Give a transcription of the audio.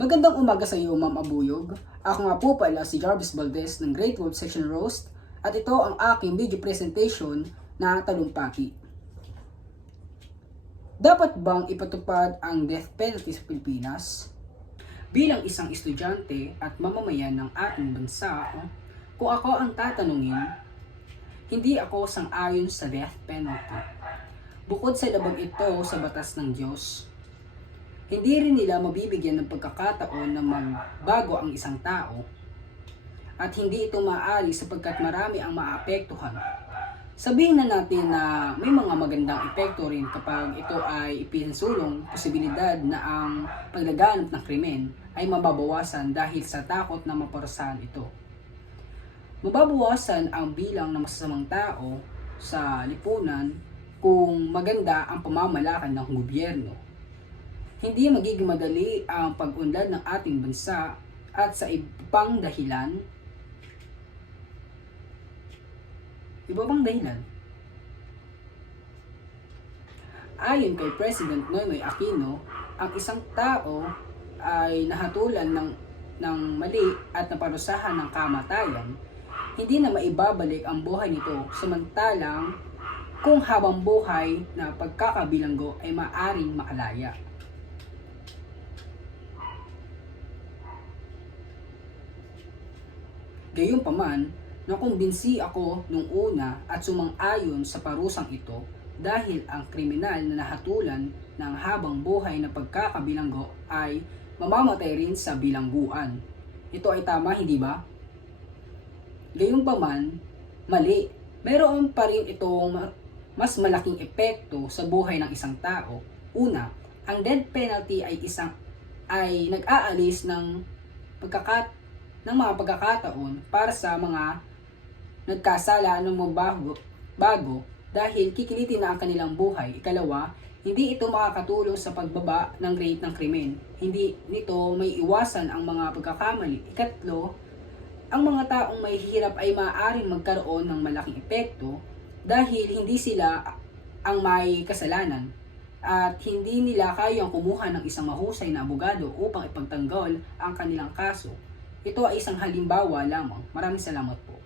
Magandang umaga sa iyo, Ma'am Abuyog. Ako nga po pala si Jarvis Valdez ng Great Wolf Section Roast at ito ang aking video presentation na talumpaki. Dapat bang ipatupad ang death penalty sa Pilipinas? Bilang isang estudyante at mamamayan ng ating bansa, kung ako ang tatanungin, hindi ako sang-ayon sa death penalty. Bukod sa labag ito sa batas ng Diyos, hindi rin nila mabibigyan ng pagkakataon na magbago ang isang tao at hindi ito maaari sapagkat marami ang maapektuhan. Sabihin na natin na may mga magandang epekto rin kapag ito ay ipinsulong posibilidad na ang paglaganap ng krimen ay mababawasan dahil sa takot na maparusahan ito. Mababawasan ang bilang ng masasamang tao sa lipunan kung maganda ang pamamalakan ng gobyerno. Hindi magiging madali ang pag-unlad ng ating bansa at sa ibang dahilan Iba bang dahilan? Ayon kay President Noynoy Aquino, ang isang tao ay nahatulan ng, ng mali at naparusahan ng kamatayan, hindi na maibabalik ang buhay nito samantalang kung habang buhay na pagkakabilanggo ay maaring makalaya. Gayunpaman, nakumbinsi ako nung una at sumang-ayon sa parusang ito dahil ang kriminal na nahatulan ng habang buhay na pagkakabilanggo ay mamamatay rin sa bilangguan. Ito ay tama, hindi ba? Gayunpaman, mali. Meron pa rin itong ma- mas malaking epekto sa buhay ng isang tao. Una, ang death penalty ay isang ay nag-aalis ng pagkakat ng mga pagkakataon para sa mga nagkasala ng mga bago, bago dahil kikilitin na ang kanilang buhay. Ikalawa, hindi ito makakatulong sa pagbaba ng rate ng krimen. Hindi nito may iwasan ang mga pagkakamali. Ikatlo, ang mga taong may hirap ay maaaring magkaroon ng malaking epekto dahil hindi sila ang may kasalanan at hindi nila kayang kumuha ng isang mahusay na abogado upang ipagtanggol ang kanilang kaso. Ito ay isang halimbawa lamang. Maraming salamat po.